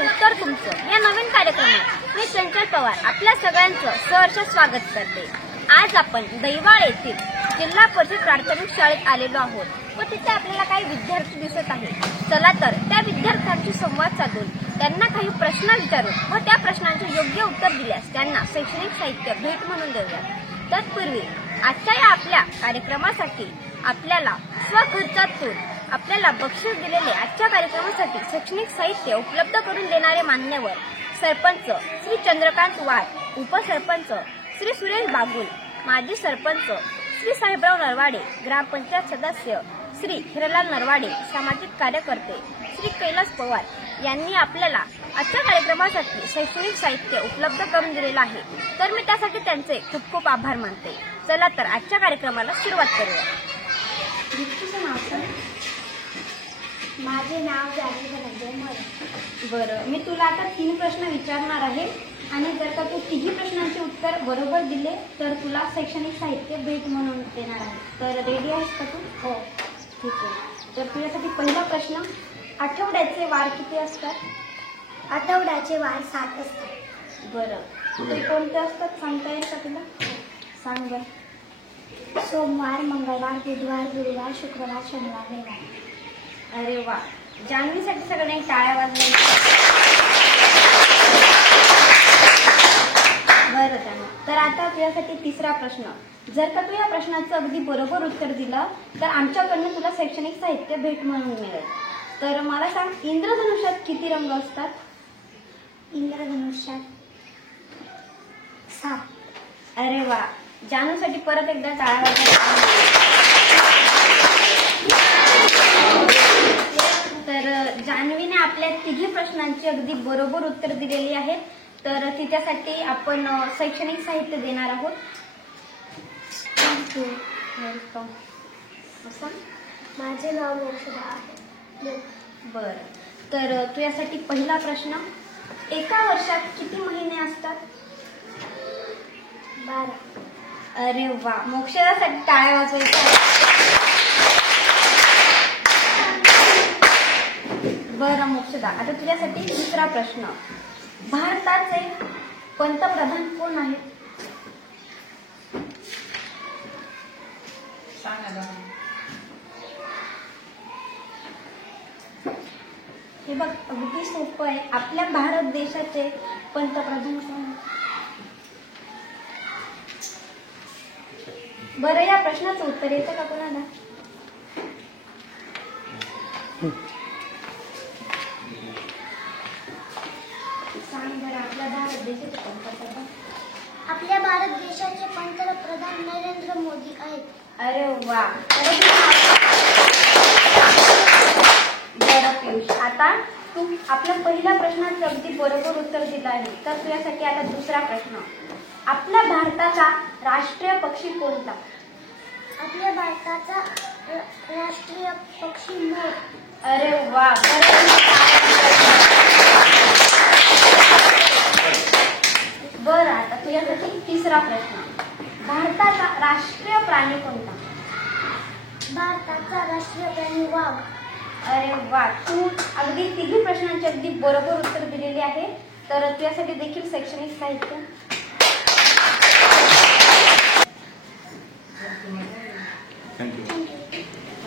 उत्तर तुमचं या नवीन कार्यक्रमात मी चंचल पवार आपल्या सगळ्यांचं सहर्ष स्वागत करते। आज आपण दैवाळ येथील जिल्हा परिषद प्राथमिक शाळेत आलेलो आहोत व तिथे आपल्याला काही विद्यार्थी दिसत आहेत। चला तर त्या विद्यार्थ्यांशी संवाद साधून त्यांना काही प्रश्न विचारून व त्या प्रश्नांचे योग्य उत्तर दिल्यास त्यांना शैक्षणिक साहित्य भेट म्हणून देऊया। तत्पूर्वी आजच्या या आपल्या कार्यक्रमासाठी आपल्याला स्वखर्चातून आपल्याला बक्षीस दिलेले आजच्या कार्यक्रमासाठी शैक्षणिक साहित्य उपलब्ध करून देणारे मान्यवर सरपंच श्री चंद्रकांत वाघ, उपसरपंच श्री सुरेश बागुल, माजी सरपंच श्री साहेबराव नरवाडे, ग्रामपंचायत सदस्य श्री हिरालाल नरवाडे, सामाजिक कार्यकर्ते श्री कैलास पवार यांनी आपल्याला आजच्या कार्यक्रमासाठी शैक्षणिक साहित्य उपलब्ध करून दिलेलं आहे। तर मी त्यासाठी त्यांचे खूप खूप आभार मानते। चला तर आजच्या कार्यक्रमाला सुरुवात करूया। तुझं नाव काय? माझे नाव जानवी धनंजय मोरे। बरं, मी तुला आता 3 प्रश्न विचारणार आहे आणि जर का तू तिन्ही प्रश्नांचे उत्तर बरोबर दिले तर तुला शैक्षणिक साहित्य भेट म्हणून देणार आहे। तर रेडी आहेस का तू? हो, ठीक आहे। तर तुझ्यासाठी पहिला प्रश्न, आठवड्याचे वार किती असतात? आठवड्याचे वार 7 असतात। बरं, ते कोणते असतात सांगता येईल का तुला? सांग बरं। सोमवार, मंगळवार, बुधवार, गुरुवार, शुक्रवार, शनिवार, रविवार। अरे वा, जान्हवीसाठी सगळ्यांनी टाळ्या वाजवल्या। बरं जान्हवी, तर आता तुझ्यासाठी तिसरा प्रश्न, जर का तू या प्रश्नाचं अगदी बरोबर उत्तर दिलं तर आमच्याकडनं तुला शैक्षणिक साहित्य भेट म्हणून मिळेल। तर मला सांग, इंद्रधनुष्यात किती रंग असतात? इंद्रधनुष्यात 7। अरे वा, जानूसाठी परत एकदा टाळ्या वाजवल्या। तर जान्हवीने आपल्या तिन्ही प्रश्नांची अगदी बरोबर उत्तर दिलेली आहेत। तर तिच्यासाठी आपण शैक्षणिक साहित्य देणार आहोत। थँक्यू। वेलकम। असं माझे नाव मोक्षदा आहे। बरं, तर तुझ्यासाठी पहिला प्रश्न, एका वर्षात किती महिने असतात? 12। अरे वा, मोक्षदासाठी टाळ्या वाजवायच्या। बरं मोक्षदा, आता तुझ्यासाठी दुसरा प्रश्न, भारताचे पंतप्रधान कोण आहेत? हे बघ, अगदी सोपं आहे। आपल्या भारत देशाचे पंतप्रधान कोण आहेत? बरं, या प्रश्नाचं उत्तर येतं का कोणाला? सांग बरं, आपल्या भारत देशाचे पंतप्रधान? आपल्या भारत देशाचे पंतप्रधान नरेंद्र मोदी आहेत। अरे वा, बरं पियुष, आता तू आपल्या पहिल्या प्रश्नाचं अगदी बरोबर उत्तर दिलं आहे। तर तुझ्यासाठी आता दुसरा प्रश्न, आपल्या भारताचा राष्ट्रीय पक्षी कोणता? आपल्या भारताचा राष्ट्रीय पक्षी मोर। अरे वा, बरं, आता तुझ्यासाठी तिसरा प्रश्न, भारताचा राष्ट्रीय प्राणी कोणता? भारताचा राष्ट्रीय प्राणी वाघ। अरे वा, तू अगदी तिन्ही प्रश्नांची अगदी बरोबर उत्तर दिलेली आहे। तर तुझ्यासाठी देखील शैक्षणिक साहित्य।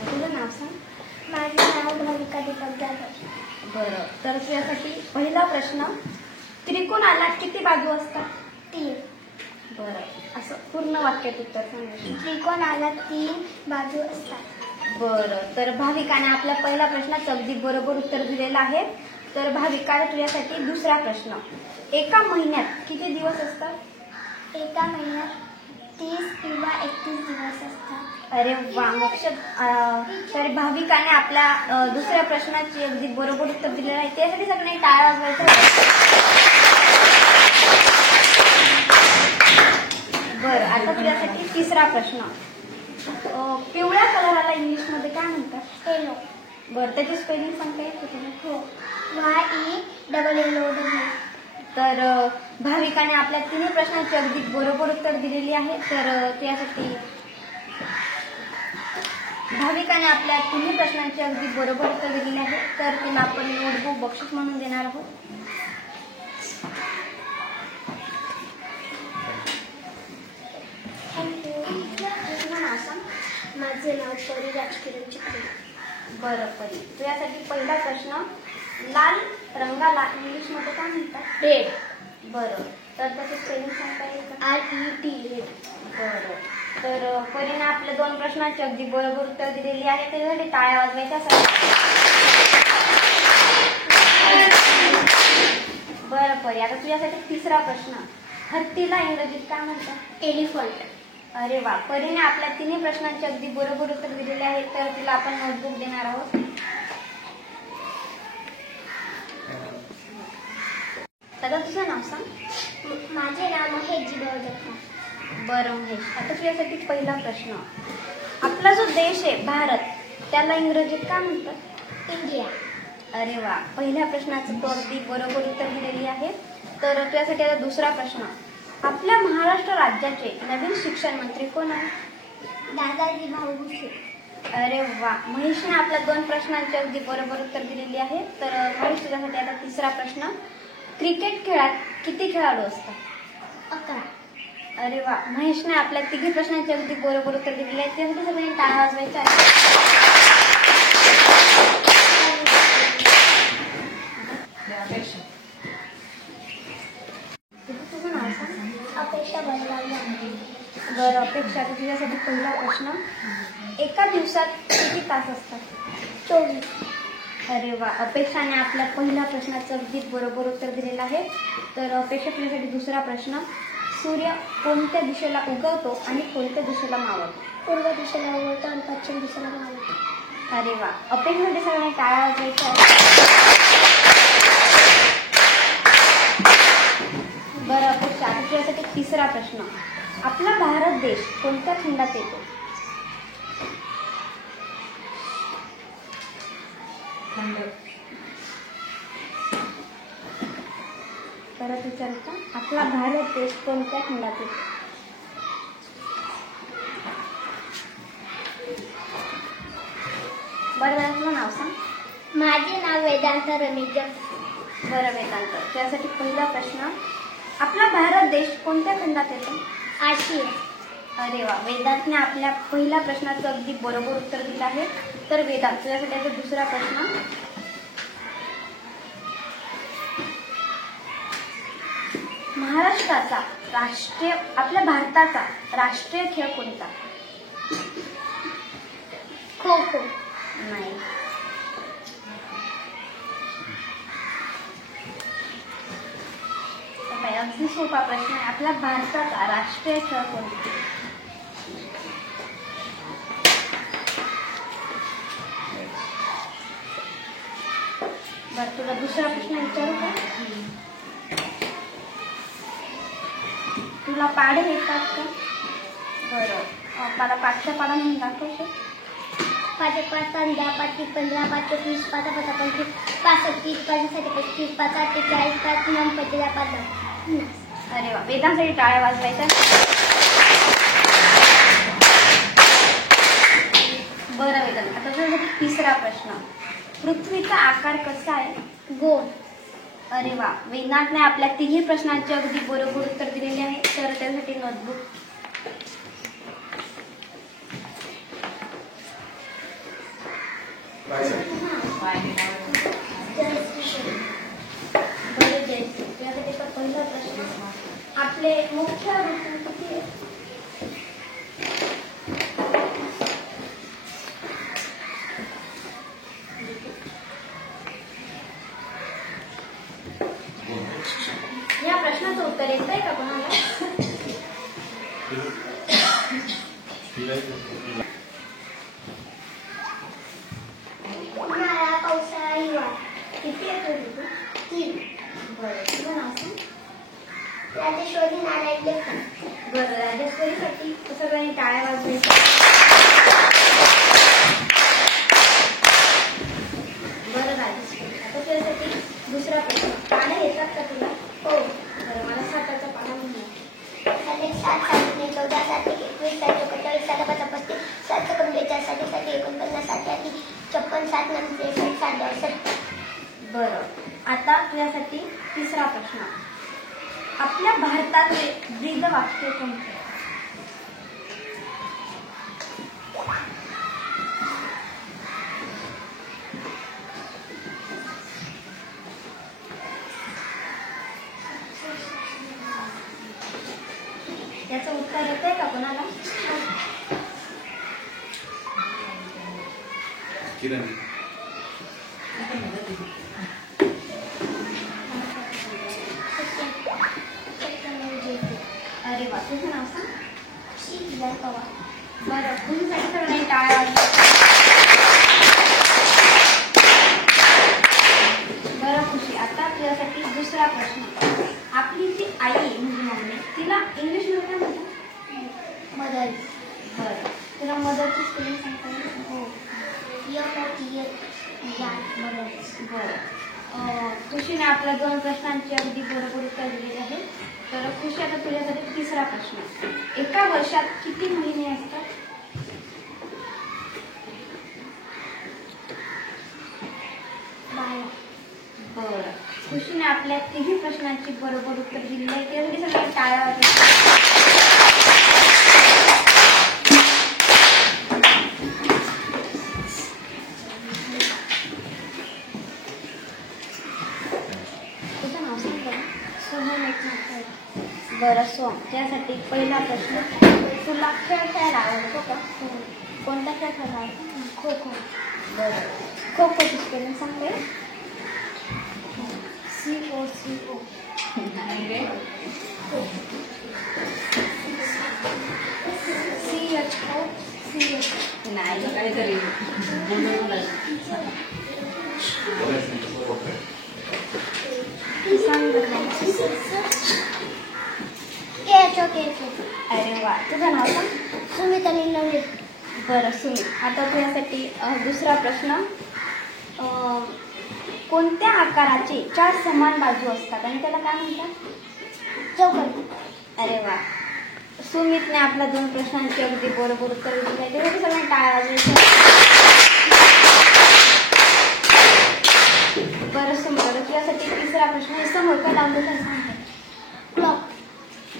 तुझं नाव सांग। माझे नाव भाविका दीपक जाधव। बरं, तर तुझ्यासाठी पहिला प्रश्न, त्रिकोणाला किती बाजू असतात? 3। बरं, असं पूर्ण वाक्यात उत्तर सांगायचं। त्रिकोणाला 3 बाजू असतात। बरं, तर भाविकाने आपल्या पहिल्या प्रश्नाचं अगदी बरोबर उत्तर दिलेलं आहे। तर भाविका, तुझ्यासाठी दुसरा प्रश्न, एका महिन्यात किती दिवस असतात? एका महिन्यात 30 किंवा 31 दिवस असतात। अरे वा, मोक्ष, तर भाविकाने आपल्या दुसऱ्या प्रश्नाची अगदी बरोबर उत्तर दिलेलं आहे। त्यासाठी सगळ्यांनी टाळ्या वाजवायच्या। बरं, आता तुझ्यासाठी तिसरा प्रश्न, पिवळ्या कलराला इंग्लिश मध्ये काय म्हणतात? येलो। बरं, त्याची स्पेलिंग सांगता येईल तुला? हो, YELLOW। तर भाविकाने आपल्या तिन्ही प्रश्नांची अगदी बरोबर उत्तर दिलेली आहे। तर त्यासाठी भाविकाने आपल्या तिन्ही प्रश्नांची अगदी बरोबर उत्तर दिलेली आहे, तर तिला आपण नोटबुक बक्षीस म्हणून देणार आहोत. तुझं नाव सांग. माझे नाव परी राजकिरण चिखले. बरं परी, तुझ्यासाठी पहिला प्रश्न, लाल रंगाला इंग्लिशमध्ये काय म्हणतात? रेड. बरं, तर त्याची स्पेलिंग सांगता येईल का? RED red. बरं, तर परीने आपल्या 2 प्रश्नांची अगदी बरोबर उत्तर दिलेली आहे. त्याच्यासाठी टाळ्या वाजवायच्या. बरं परी, आता तुझ्यासाठी तिसरा प्रश्न, हत्तीला इंग्रजीत काय म्हणतात? एलिफंट. अरे वा, परीने आपल्या तिन्ही प्रश्नांची अगदी बरोबर उत्तर दिलेले आहे, तर तिला आपण नोटबुक देणार आहोत. दादा तुझं नाव सांग. माझे नाव महेश जिभाऊ जगताप. बरं महेश, आता तुझ्यासाठी पहिला प्रश्न, आपला जो देश आहे भारत, त्याला इंग्रजीत काय म्हणतात? इंडिया. अरे वा, पहिल्या प्रश्नाचं तू अगदी बरोबर उत्तर दिलेली आहे. तर तुझ्यासाठी आता दुसरा प्रश्न, आपल्या महाराष्ट्र राज्याचे नवीन शिक्षण मंत्री कोण आहे? दादाजी भाऊ भुसे. अरे वा, महेशने आपल्या 2 प्रश्नांची अगदी बरोबर उत्तर दिलेली आहे. तर महेश, तुझ्यासाठी आता तिसरा प्रश्न, क्रिकेट खेळात किती खेळाडू असतात? 11. अरे वा, महेशने आपल्या तिघी प्रश्नांची अगदी बरोबर उत्तर दिलेली आहे. त्यासाठी सगळ्यांनी टाळ्या वाजवायच्या आहेत. तुझं नाव सांग. अपेक्षा बनवायला. बरं अपेक्षा, तुझ्यासाठी पहिला प्रश्न, एका दिवसात किती तास असतात? 24. अरे वा, अपेक्षाने आपल्या पहिल्या प्रश्नाचं अगदी बरोबर उत्तर दिलेलं आहे. तर अपेक्षा, तुझ्यासाठी दुसरा प्रश्न, सूर्य कोणत्या दिशेला उगवतो आणि कोणत्या दिशेला मावळतो? पूर्व दिशेला उगवतो आणि पश्चिम दिशेला मावळतो. अरे वा, अपेक्षासाठी सगळ्यांनी टाळ्या वाजवायच्या आहेत. बरं अपेक्षा, आता तुझ्यासाठी तिसरा प्रश्न, आपला भारत देश कोणत्या खंडात येतो? परत विचारू का? आपला भारत देश कोणत्या खंडात येतो? बरं दादा तुझं नाव सांग. माझे नाव वेदांत रमेश जगताप. बरं वेदांत, त्यासाठी पहिला प्रश्न, आपला भारत देश कोणत्या खंडात येतो? आशिया. अरे वा, वेदांतने आपल्या पहिल्या प्रश्नाचं अगदी बरोबर उत्तर दिलं आहे. तर वेदांत, तुझ्यासाठी आता दुसरा प्रश्न, महाराष्ट्राचा राष्ट्रीय, आपल्या भारताचा राष्ट्रीय खेळ कोणता? खो खो. नाही. अगदी सोपा प्रश्न आहे, आपल्या भारताचा राष्ट्रीय खेळ कोणता? बरं, तुला दुसरा प्रश्न विचारू का? तुला पाढे येतात का? बरं, मला पाठच्या पाडा म्हणून दाखवशील? 5 1 5 5 10 5 30 15 5 20 5 5 25 5 30 5 7 25 5 8 40 5 9 50 5 10. अरे वा, वेदांसाठी टाळ्या वाजवायच्या. बरं वेदांत, आता तुझ्यासाठी तिसरा प्रश्न, पृथ्वीचा आकार कसा आहे? गोल. अरे वा, वेदांतने आपल्या तिन्ही प्रश्नांची अगदी बरोबर उत्तर दिलेले आहे. तर त्यासाठी नोटबुक. त्यासाठी पहिला प्रश्न, आपले मुख्य ऋतू किती आहे? या प्रश्नाचं उत्तर येत आहे का कोणाला? उन्हाळा, पावसाळा, हिवाळा. किती येतो ऋतू? 3. बरं, तुझं नाव सांग. राजेश्वरी नारायण लेखन. बरं, राजेश्वरीसाठी सगळ्यांनी टाळ्या वाजवायच्या. बरं राजेश्वरी, आता तुझ्यासाठी दुसरा प्रश्न, पाढे येतात का तुला? हो. बरं, मला 7चा पाढा म्हणून. 7 1 7 7 2 14 7 1 21 7 44 7 5 35 7 42 42 5 49 8 56 7 9 63 67. बरं, आता तुझ्यासाठी तिसरा प्रश्न. आपल्या भारतातले ब्रीद वाक्य कोणते? याचं उत्तर येत आहे का कोणाला? अरे वा, तुझं नाव सांग. शिकदार पवार. बरं, तुझ्यासाठी सगळ्यांनी टाळ्या वाजवा. बरं खुशी, आता तुझ्यासाठी दुसरा प्रश्न. आपली जी आई म्हणजे मम्मी, तिला इंग्लिश मध्ये काय म्हणतात? मदर. बरं, तुला मदरची स्पेलिंग सांगता येईल? हो. मदर. बरं, खुशीने आपल्या 2 प्रश्नांची अगदी बरोबर उत्तर दिलेली आहे. तर खुशी, आता तुझ्यासाठी तिसरा प्रश्न. एका वर्षात किती महिने असतात? बरं, खुशीने आपल्या 3 प्रश्नांची बरोबर उत्तर दिलेली आहे. त्यासाठी सगळ्या टाळ्या वाजवा. तुझं नाव सांग बरं. सोहम एकनाथ. बरं सोम, त्यासाठी पहिला प्रश्न. तुला खेळ खेळायला आवडतो का? कोणता खेळ खेळायला आवडतो? खो खो. बरं, खो खोची स्पेलिंग सांगते. COCO. नाही. सांग बरं. अरे वा, तुझं नाव सांग. सुमित आणि नवनीत. बरं सुमित, आता तुझ्यासाठी दुसरा प्रश्न. कोणत्या आकाराचे 4 समान बाजू असतात आणि त्याला काय म्हणतात? चौकोन. अरे वा, सुमितने आपल्या 2 प्रश्नांची अगदी बरोबर उत्तर दिले. त्यासाठी सगळ्यांनी टाळ्या वाजवायच्या. बरं सुमित, तुझ्यासाठी तिसरा प्रश्न. हे समोर काय लावलं तर सांगते? क्लॉक.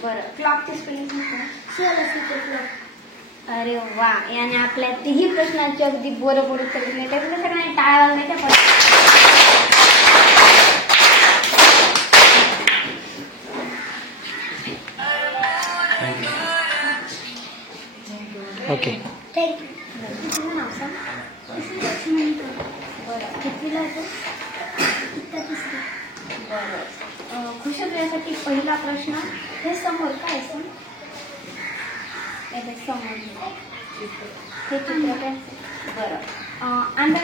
बरं, क्लॉकची स्पेलिंग सांगते. क्लॉक. अरे वा, याने आपल्या 3 प्रश्नांची अगदी बरोबर उत्तर दिले. त्यासाठी सगळ्यांनी टाळ्या वाजवायच्या. ओके. थँक्यू. तुझं नाव सांग. बरं, कितवीला होतो? बरं, खुशी, तुझ्यासाठी पहिला प्रश्न. हे समोर काय असं? समोर हे चित्र काय? बरं, अंडर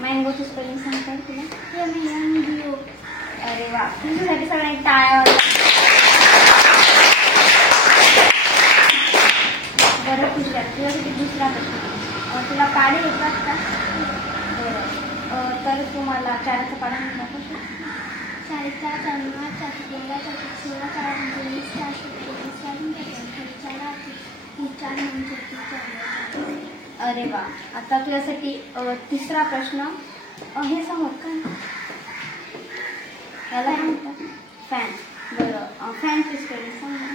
मँगोची स्पेलिंग सांगता येईल तुला? अरे वा, तुझ्यासाठी सगळ्यांनी टाळ्या वाजवा. बरं खुशी, तुझ्यासाठी दुसरा प्रश्न. तुला पाढे येतात का? बरं, तर तुम्हाला 4चा पाढा म्हणला कसं? 4 4 4 4 13 4 16 4 19 4 अरे वा, आता तुझ्यासाठी तिसरा प्रश्न. हे समोर काय? याला काय म्हणतात? फॅन. बरं, फॅनची स्पेलिंग सांगा.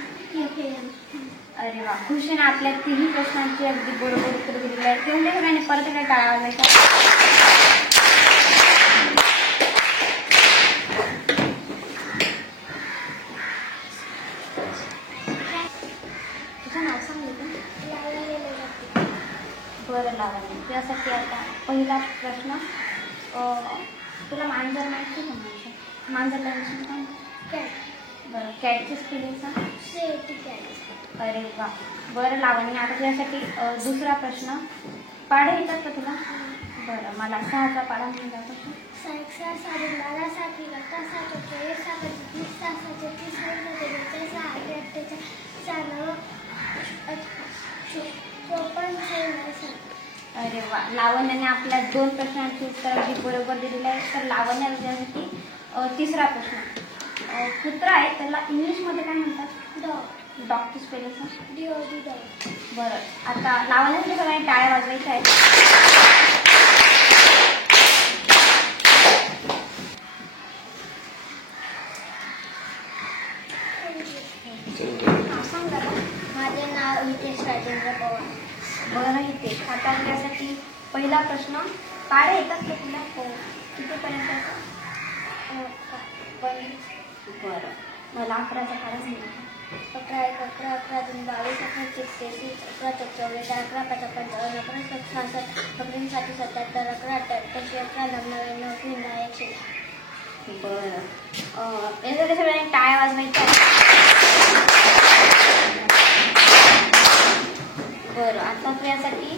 अरे वा, खुशीने आपल्या 3 प्रश्नांची अगदी बरोबर उत्तर दिलेली आहे. तेवढे सगळ्यांनी परत एकदा टाळ्या वाजवायच्या. तुझं नाव सांगितलं? बरं लावणी, त्यासाठी आता पहिला प्रश्न. तुला मांजर माहिती का? मांजरला काय? कॅट. बरं, कॅटची स्पेलिंग सांग. कॅट. अरे वा, बरं लावणी, आता तुझ्यासाठी दुसरा प्रश्न. पाढे येतात का तुला? बरं, मला 6चा पाढा म्हणून जातो. 6 6 7 12 7 13 7 24 7 25 6 37 37 6 38 6 9 54. अरे वा, लावण्याने आपल्या 2 प्रश्नांची उत्तर अगदी बरोबर दिलेली आहे. तर लावण्याला तुझ्यासाठी तिसरा प्रश्न. कुत्रा आहे, त्याला इंग्लिशमध्ये काय म्हणतात? डॉग. डॉग की स्पेलिंग सांग. DOG. बरं, आता लावण्यासाठी सगळ्यांनी टाळ्या वाजवायच्या आहेत. सांग दादा. माझे नाव हितेश राजेंद्र पवार. बरं इथे आता त्यासाठी पहिला प्रश्न. पाढे येतात का तुला? हो. कितीपर्यंत येतात? बरं, मला 11चा पाढा सांगितलं. 11 1 11 11 2 22 11 33 11 44 11 5 55 11 66 11 7 77 11 88 11 99 100. बरं, यासाठी सगळ्यांनी टाळ्या वाजवायच्या. बरं, आता तुझ्यासाठी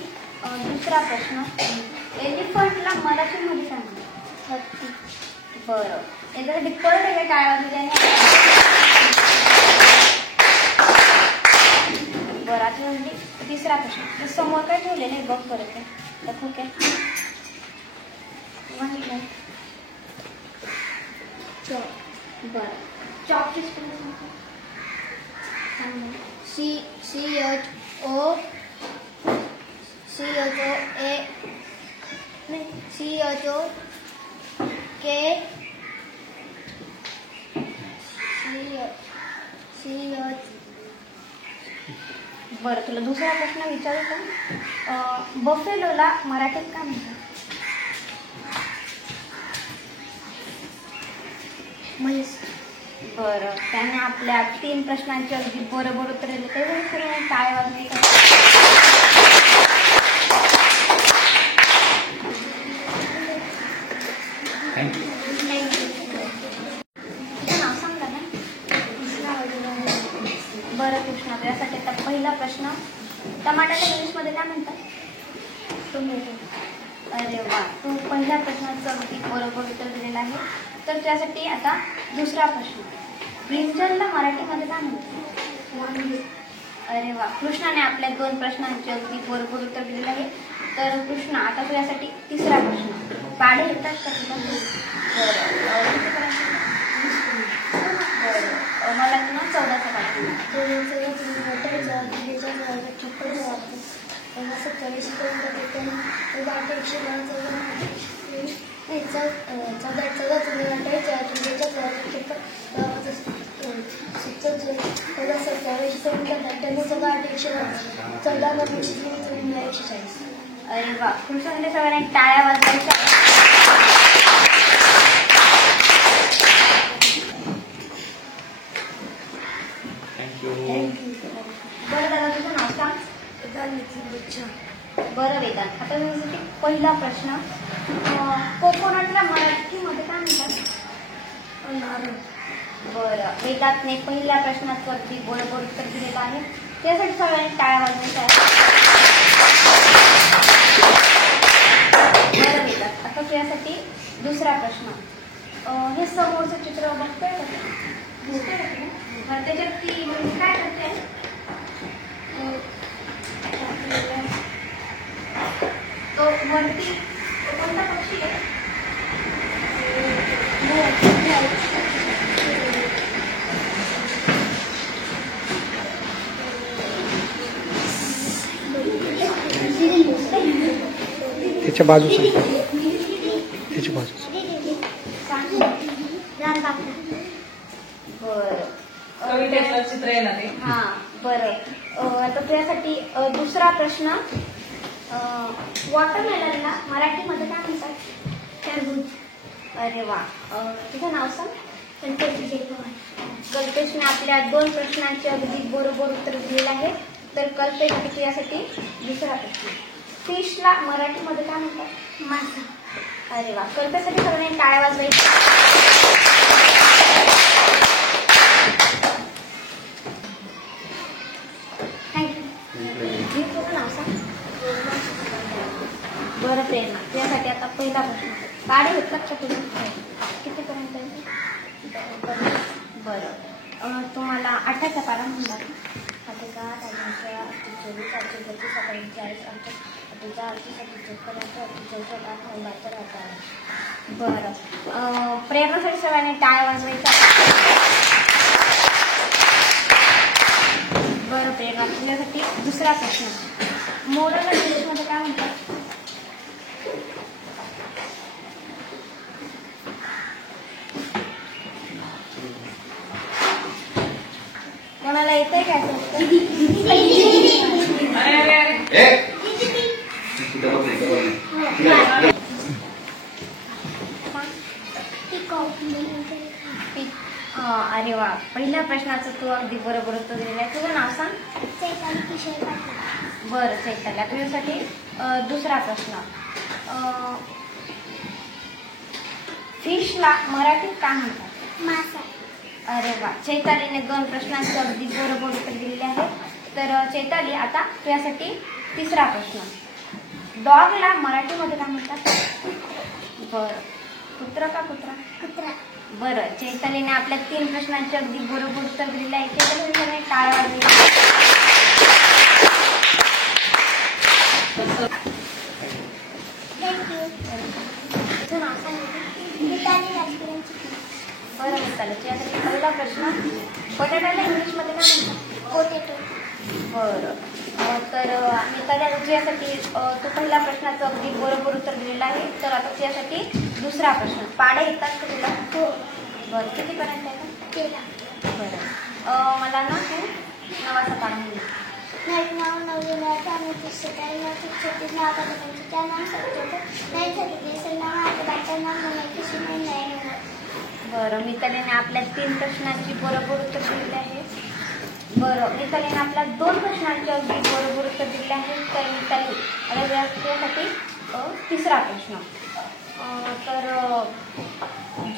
दुसरा प्रश्न. एलिफंटला मराठीमध्ये सांगा. हत्ती. बरं, याच्यासाठी परत एकदा टाळ्या वाजवायच्या. बरं, आता म्हणजे तिसरा प्रश्न. समोर काय ठेवलेलं आहे बघ परत आहे. दाखवू काय? महिला. चॉक. बरं, चॉकची स्पेलिंग सांग. CHO K. बरं, तुला दुसरा प्रश्न विचारू का? बफेलोला मराठीत काय म्हणतात? म्हैस. बरं, त्याने आपल्या 3 प्रश्नांची अगदी बरोबर उत्तर दिली. त्याच्यासाठी सगळ्यांनी टाळ्या वाजवायच्या. तुझं नाव सांग ना. बरं कृष्णा, तुझ्यासाठी आता पहिला प्रश्न. टमाट्याला इंग्लिशमध्ये काय म्हणतात? टोमॅटो. अरे वा, तू पहिल्या प्रश्नाचं अगदी बरोबर उत्तर दिलेलं आहे. तर त्यासाठी आता दुसरा प्रश्न. ब्रिंजलला मराठीमध्ये काय म्हणतात? वांगी. अरे वा, कृष्णाने आपल्या 2 प्रश्नांचे अगदी बरोबर उत्तर दिलेलं आहे. तर कृष्णा, आता तुझ्यासाठी तिसरा प्रश्न. पाढे येतात का तुला? बरं, मला तुला 14चा पाढा. अरे वा, कृष्णाने सगळ्यांनी टाळ्या वाजवायच्या. बरं दादा, तुझं नाव सांग. बरं वेदांत, आता तुझ्यासाठी पहिला प्रश्न. कोकोनटला मराठीमध्ये काय म्हणतात? नारळ. बरं, वेदांतने पहिल्या प्रश्नाचं अगदी बरोबर उत्तर दिलेलं आहे. त्यासाठी सगळ्यांनी टाळ्या वाजवायच्या. बरं वेदांत, आता तुझ्यासाठी दुसरा प्रश्न. हे समोरचं चित्र बघतोय का? दिसतंय का तुला? त्याच्यात ती म्हणजे काय करते? तो वरती कोणता पक्षी आहे? त्याच्या बाजू सांग. त्याची बाजू बरं, चित्र आहे ना ते. हा बरं, आता तुझ्यासाठी दुसरा प्रश्न. वॉटरमेलनला मराठीमध्ये काय म्हणतात? टरबूज. अरे वा, तुझं नाव सांग. पवार. कल्पेशने आपल्या 2 प्रश्नांचे अगदी बरोबर उत्तर दिलेलं आहे. तर कल्पेश, तुझ्यासाठी दुसरा प्रश्न. फिशला मराठीमध्ये काय म्हणतात? मासा. अरे वा, कल्पेशसाठी सगळ्यांनी टाळ्या वाजवायच्या. तुझं नाव सांग. बरं प्रेरणा, त्यासाठी आता पहिला प्रश्न. गाडी होतात का तुम्ही? कितीपर्यंत आहे? बरं, तुम्हाला 8चा पाढा म्हणला. 8 8 24 8 45 बरं, प्रेरणासाठी सगळ्यांनी टाळ्या वाजवायच्या. येणार तुझ्यासाठी दुसरा प्रश्न. मोरला इंग्लिशमध्ये काय म्हणतात? कोणाला येतंय काय अरे वा, पहिल्या प्रश्नाचं तू अगदी बरोबर उत्तर दिलेलं आहे. तुझं नाव सांग. चैताली किशोर पाटील. बरं चैताली, तुझ्यासाठी दुसरा प्रश्न. फिशला मराठीत काय म्हणतात? मासा. अरे वा, चैतालीने 2 प्रश्नांचे अगदी बरोबर उत्तर दिलेले आहे. तर चैताली, आता तुझ्यासाठी तिसरा प्रश्न. डॉगला मराठीमध्ये काय म्हणतात? बरं, कुत्रा का कुत्रा? कुत्रा. बरं, चैतालीने आपल्या 3 प्रश्नांचे अगदी बरोबर उत्तर दिलेले आहे. चैताली टाळ वाजली. थँक्यू. तुझं नाव सांग. गीताली राजगिरांची. बरं चला, तुझ्यासाठी पहिला प्रश्न. बटाट्याला इंग्लिशमध्ये काय म्हणतात? पोटॅटो. बरं, तर मिताली, तुझ्यासाठी तू पहिल्या प्रश्नाचं अगदी बरोबर उत्तर दिलेलं आहे. तर आता तुझ्यासाठी दुसरा प्रश्न. पाढे येतात का तुला? हो. बरं, कितीपर्यंत येतात? केला. बरं, मला ना तू नवाचा पाढा म्हणून. 9 आम्ही 36 नाव त्या नाम सत्य नाही झाले नाव आहे बाटल्या नाव म्हणायची नाही. बरं, मितालीने आपल्या 3 प्रश्नांची बरोबर उत्तर दिलेले आहे. बरं, मितालीने आपल्या 2 प्रश्नांचे अगदी बरोबर उत्तर दिले आहे. तर मिताली, आता त्यासाठी तिसरा प्रश्न. तर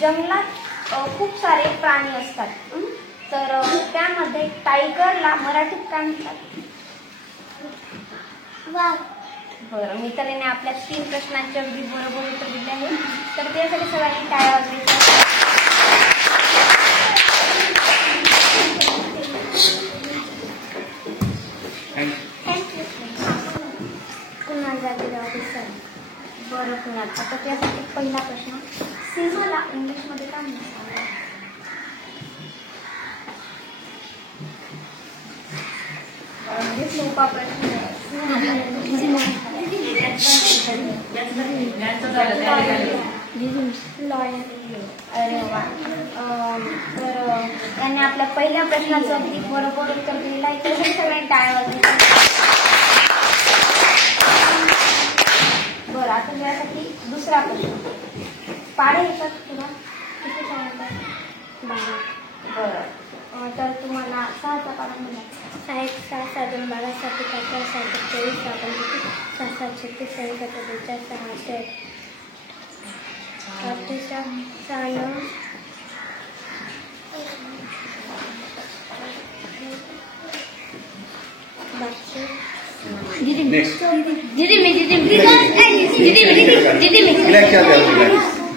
जंगलात खूप सारे प्राणी असतात. तर त्यामध्ये टायगरला मराठीत काय म्हणतात? वाघ. बरं, मितालीने आपल्या 3 प्रश्नांचे अगदी बरोबर उत्तर दिले आहे. तर त्यासाठी सगळ्यांनी टाळ्या वाजवायच्या. कुणाल जागीराव सर. बरं कुणाल, आता त्यासाठी पहिला प्रश्न. सिंहाला इंग्लिशमध्ये काय म्हणतात? सोपा प्रश्न आहे. अरे वा, तर त्यांनी आपल्या पहिल्या प्रश्नाचं अगदी बरोबर उत्तर दिलेलं आहे. त्यासाठी सगळ्यांनी टाळ्या वाजवायच्या. बरं, आता त्यासाठी दुसरा प्रश्न. पाढे येतात तुला? किती सांगतात? 12. बरं, तर तुम्हाला 6चा पाढा म्हणा. 6 6 7 2 12 7 4 7 24 7 7 36 7 6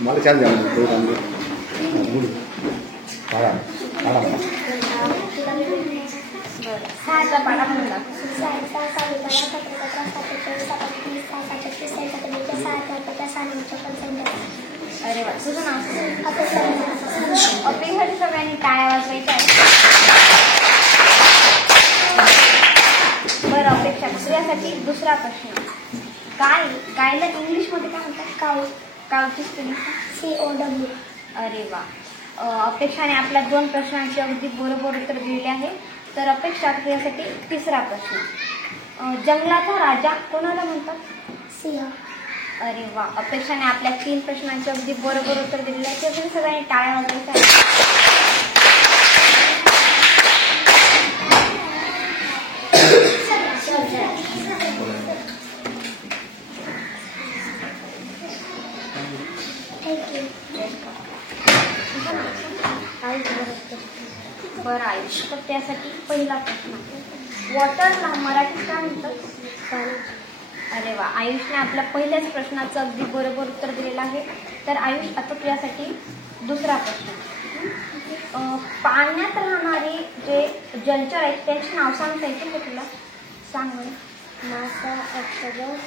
मला चाल द्या. सहाचा पाढा म्हणला. अरे वा, तुझं नाव? अपेक्षासाठी सगळ्यांनी टाळ्या वाजवायच्या आहे. बरं, अपेक्षा, तुझ्यासाठी दुसरा प्रश्न. गायला इंग्लिशमध्ये काय म्हणतात? काऊ. काऊची स्पेलिंग? COW. अरे वा, अपेक्षाने आपल्या 2 प्रश्नांची अगदी बरोबर उत्तर दिलेले आहे. तर अपेक्षा, तुझ्यासाठी तिसरा प्रश्न. जंगलाचा राजा कोणाला म्हणतात? सिंह. अरे वा, अपेक्षाने आपल्या 3 प्रश्नांचे अगदी बरोबर उत्तर दिलेले आहे. त्यासाठी सगळ्यांनी टाळ्या वाजवायच्या आहेत. बरं आयुष, तर त्यासाठी पहिला प्रश्न. वॉटरला मराठीत काय म्हणतात? पाणी. अरे वा, आयुषने आपल्या पहिल्याच प्रश्नाचं अगदी बरोबर उत्तर दिलेलं आहे. तर आयुष, आता तुझ्यासाठी दुसरा प्रश्न. पाण्यात राहणारे जे जलचर आहेत त्यांचे नाव सांगता येतील का तुला? सांग बरं. मासा. ऑक्टोबस.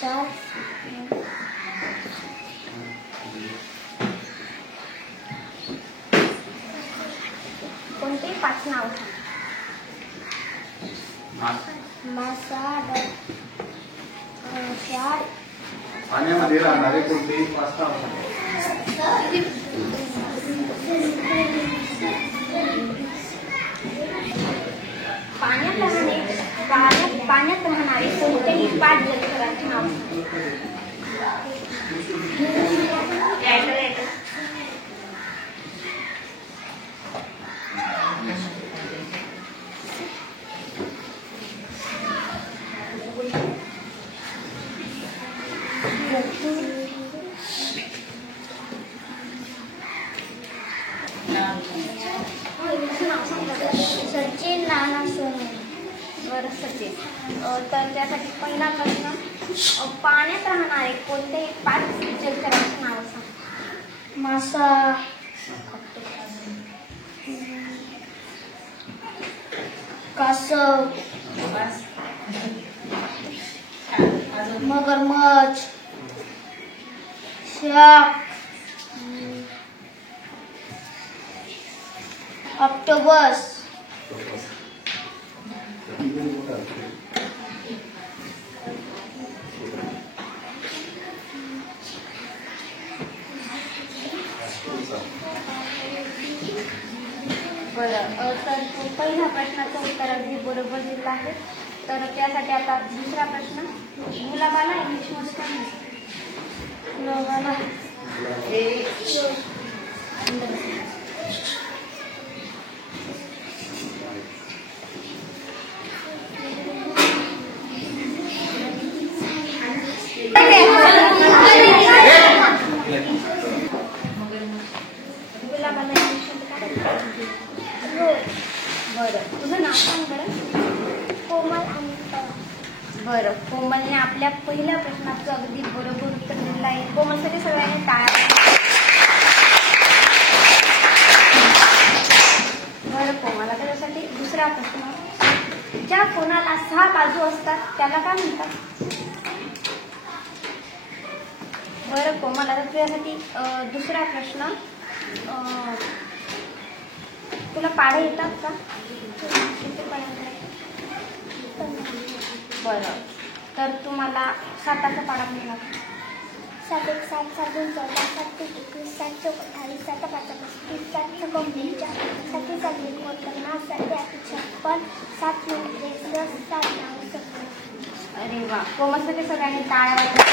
शार्क. 5 नाव सांग. मासा, शार, पाण्यामध्ये राहणारे कोणतेही 5 नाव सांगा. पाण्यात राहणारे कोणतेही 5 जलचरांची नाव सचिन, नाना, सोनू. बरं सचिन. तर त्यासाठी पहिला प्रश्न, पाण्यात राहणारे कोणतेही 5 जलचरांची नाव सांग. मासा, कासव, मगरमच्छ, शार्क, ऑक्टोपस, बरं. तर पहिल्या प्रश्नाचं उत्तर अगदी बरोबर दिलं आहे. तर त्यासाठी आता दुसरा प्रश्न, गुलाबाला इंग्लिशमध्ये काय म्हणतात? गुलाबाला गुलाबाला इंग्लिशमध्ये काय म्हणतात? बरं. तुझं नाव सांग बरं. कोमल आणि बरं. कोमलने आपल्या पहिल्या प्रश्नाचं अगदी बरोबर उत्तर दिलं आहे. कोमलसाठी सगळ्यांनी टाळ्या. बरं कोमल, त्याच्यासाठी दुसरा प्रश्न, ज्या कोणाला 6 बाजू असतात त्याला काय म्हणतात? बरं कोमल, आता तुझ्यासाठी दुसरा प्रश्न, तुला पाढे येतात का? किती पाढे येतात? बरं. तर तुम्हाला 7चा पाढा म्हणला. 7 1 7 7 2 14 7 3 21 7 4 28 7 5 35 7 6 49 7 7 7 50 7 8 56 7 9 10 7 9 17. अरे वा, कोमलसाठी सगळ्यांनी टाळ्या वाजवा.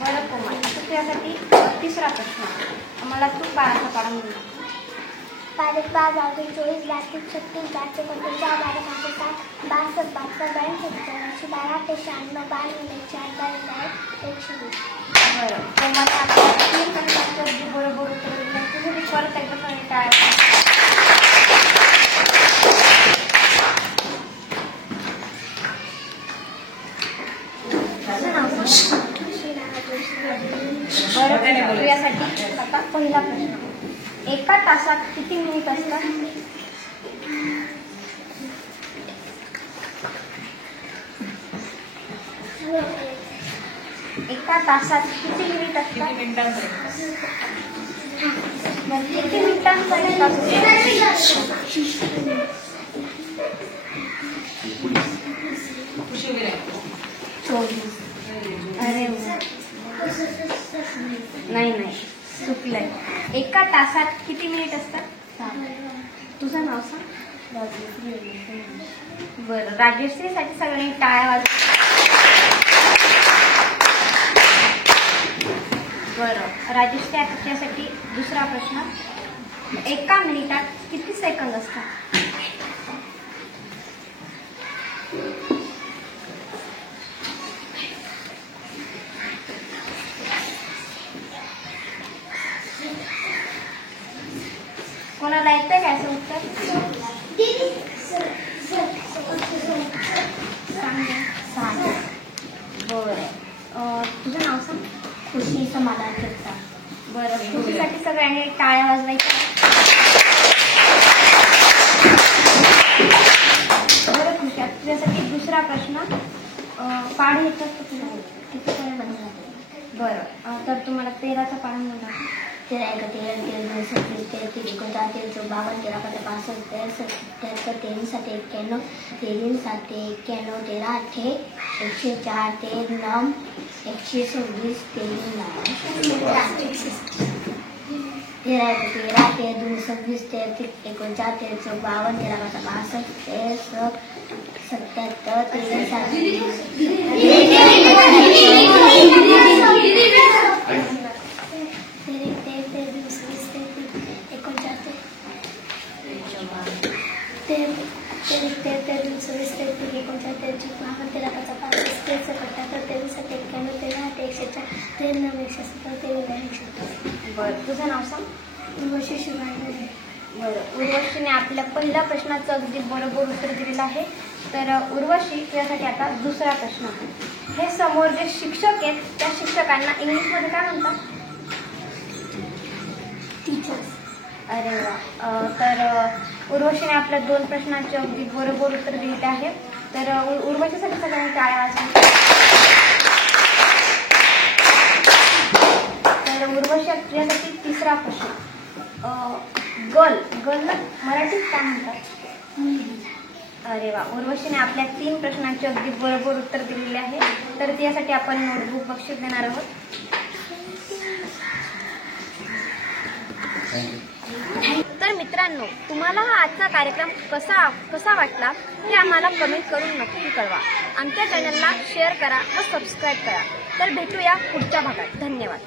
बरं कोमल, आता तुझ्यासाठी तिसरा प्रश्न, मला तू 12चा पाढा म्हणला. 5 1 5 2 24 32 36 4 54 12 5 7 62 72 42 12 96 92 4 120. बरं कोमल, आता 3 प्रश्नाचं अगदी बरोबर उत्तर दिलं. तुझ्यासाठी परत एकदा सगळ्यांनी टाळ्या. बरं, यासाठी आता पहिला प्रश्न, एका तासात किती मिनिट असतात? एका तासात किती मिनिट असतात? किती मिनिटांचा एक तास असतो? अरे नाही चुकलंय. एका तासात किती मिनिट असतात? तुझं नाव सांग. बरं, राजश्रीसाठी सगळ्यांनी टाळ्या वाजवा. बरं राजश्री, आता त्यासाठी दुसरा प्रश्न, एका मिनिटात किती सेकंद असतात? कोणाला येतंय काय असं उत्तर? सांग. बरं, तुझं नाव सांग. खुशी समाधान करता. बरं, खुशीसाठी सगळ्यांनी टाळ्या वाजवायच्या. बरं खुशी, तुझ्यासाठी दुसरा प्रश्न, पाढे येतात का तुला? किती वेळ बनवतात? बरं, तर तुम्हाला 13चा पाढा म्हणला. 13 × 13 13 26 33 39 54 13 5 65 77 23 7 91 23 7 91 13 8 104 13 9 126 13 13 × 13 13 26 33 54 13 52 13 5 65 77 बरं, तुझं नाव सांग. उर्वशी शिवाजी. बरं, उर्वशीने आपल्या पहिल्या प्रश्नाचं अगदी बरोबर उत्तर दिलेलं आहे. तर उर्वशी, तुझ्यासाठी आता दुसरा प्रश्न आहे. हे समोर जे शिक्षक आहेत त्या शिक्षकांना इंग्लिशमध्ये काय म्हणतात? टीचर्स. अरे वा. तर उर्वशीने आपल्या 2 प्रश्नांचे अगदी बरोबर उत्तर दिले आहे. तर उर्वशीसाठी सगळ्यांनी टाळ्या वाजवा. तर उर्वशी, तुझ्यासाठी तिसरा प्रश्न. गर्लला मराठीत काय म्हणतात? अरे वा. उर्वशीने आपल्या 3 प्रश्नांचे अगदी बरोबर उत्तर दिलेले आहे. तर त्यासाठी आपण नोटबुक बक्षीस देणार आहोत. तर मित्रांनो, तुम्हाला हा आजचा कार्यक्रम कसा वाटला हे आम्हाला कमेंट करून नक्की कळवा. आमच्या चॅनलला शेअर करा व सबस्क्राईब करा. तर भेटूया पुढच्या भागात. धन्यवाद.